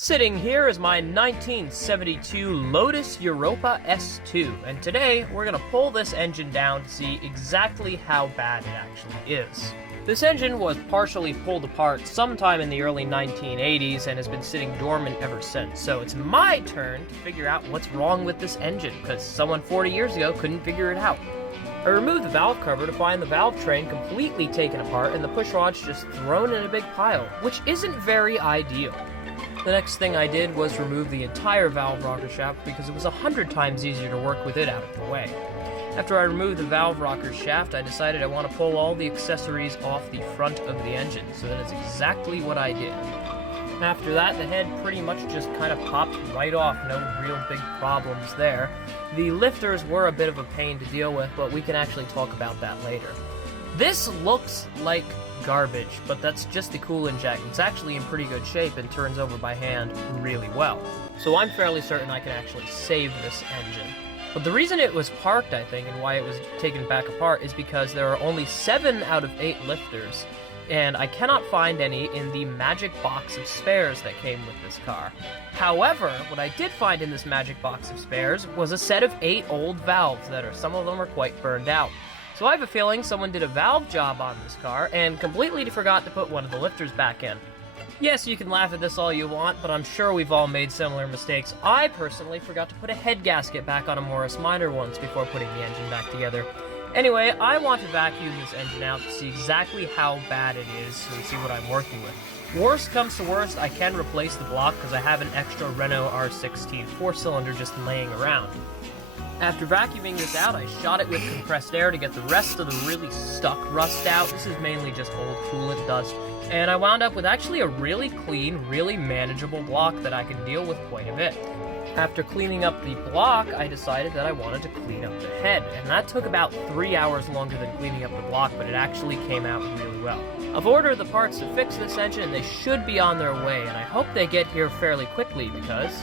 Sitting here is my 1972 Lotus Europa S2, and today we're going to pull this engine down to see exactly how bad it actually is. This engine was partially pulled apart sometime in the early 1980s and has been sitting dormant ever since, so it's my turn to figure out what's wrong with this engine, because someone 40 years ago couldn't figure it out. I removed the valve cover to find the valve train completely taken apart and the push rods just thrown in a big pile, which isn't very ideal. The next thing I did was remove the entire valve rocker shaft because it was 100 times easier to work with it out of the way. After I removed the valve rocker shaft, I decided I want to pull all the accessories off the front of the engine, so that is exactly what I did. After that, the head pretty much just kind of popped right off, no real big problems there. The lifters were a bit of a pain to deal with, but we can actually talk about that later. This looks like garbage, but that's just the coolant jack. It's actually in pretty good shape and turns over by hand really well. So I'm fairly certain I can actually save this engine. But the reason it was parked, I think, and why it was taken back apart is because there are only 7 out of 8 lifters, and I cannot find any in the magic box of spares that came with this car. However, what I did find in this magic box of spares was a set of 8 old valves that some of them are quite burned out. So I have a feeling someone did a valve job on this car and completely forgot to put one of the lifters back in. Yes, you can laugh at this all you want, but I'm sure we've all made similar mistakes. I personally forgot to put a head gasket back on a Morris Minor once before putting the engine back together. Anyway, I want to vacuum this engine out to see exactly how bad it is and see what I'm working with. Worst comes to worst, I can replace the block because I have an extra Renault R16 4-cylinder just laying around. After vacuuming this out, I shot it with compressed air to get the rest of the really stuck rust out. This is mainly just old coolant dust. And I wound up with actually a really clean, really manageable block that I can deal with quite a bit. After cleaning up the block, I decided that I wanted to clean up the head, and that took about 3 hours longer than cleaning up the block, but it actually came out really well. I've ordered the parts to fix this engine, and they should be on their way, and I hope they get here fairly quickly because